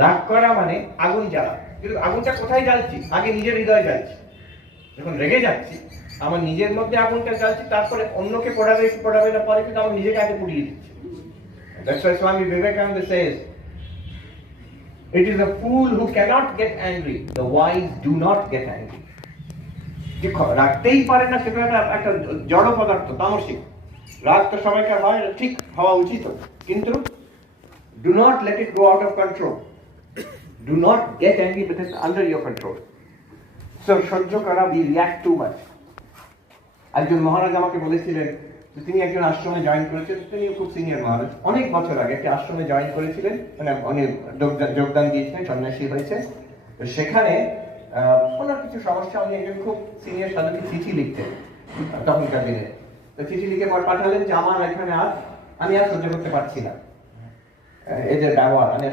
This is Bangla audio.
রাগ করা মানে আগুন জ্বালা, কিন্তু আগুনটা কোথায় জ্বালছি? আগে নিজের হৃদয়ে জ্বালছি। যখন রেগে যাচ্ছি আমার নিজের মধ্যে আগুনটা জ্বালছি, তারপরে অন্যকে পড়াবে কি পড়াবে না পরে, কিন্তু আমার নিজেকে আগে পুড়িয়ে দিচ্ছি। That's why Swami Vivekananda says, it is a fool who cannot get angry, the wise do not get angry. যে রাখতেই পারে না সেটা একটা জড় পদার্থ, তামসিক। রাগ তো সবাইকার হয়, ঠিক হওয়া উচিত, কিন্তু do not let it go out of control. Do not get angry, but it's under your control. So সহ্য করা, we react too much. একজন মহারাজ আমাকে বলেছিলেন যে তিনি একজন আশ্রমে জয়েন করেছেন, তিনি খুব সিনিয়র মহারাজ, অনেক বছর আগে একটি আশ্রমে জয়েন করেছিলেন, মানে অনেক যোগদান দিয়েছিলেন, সন্ন্যাসী হয়েছে। তো সেখানে ওনার কিছু সমস্যা, উনি একজন খুব সিনিয়র সাধুকে চিঠি লিখতেন তখনকার দিনে। তো চিঠি লিখে পর পাঠালেন যে আমার এখানে আমি আর সহ্য করতে পারছি না এদের ব্যবহার, মানে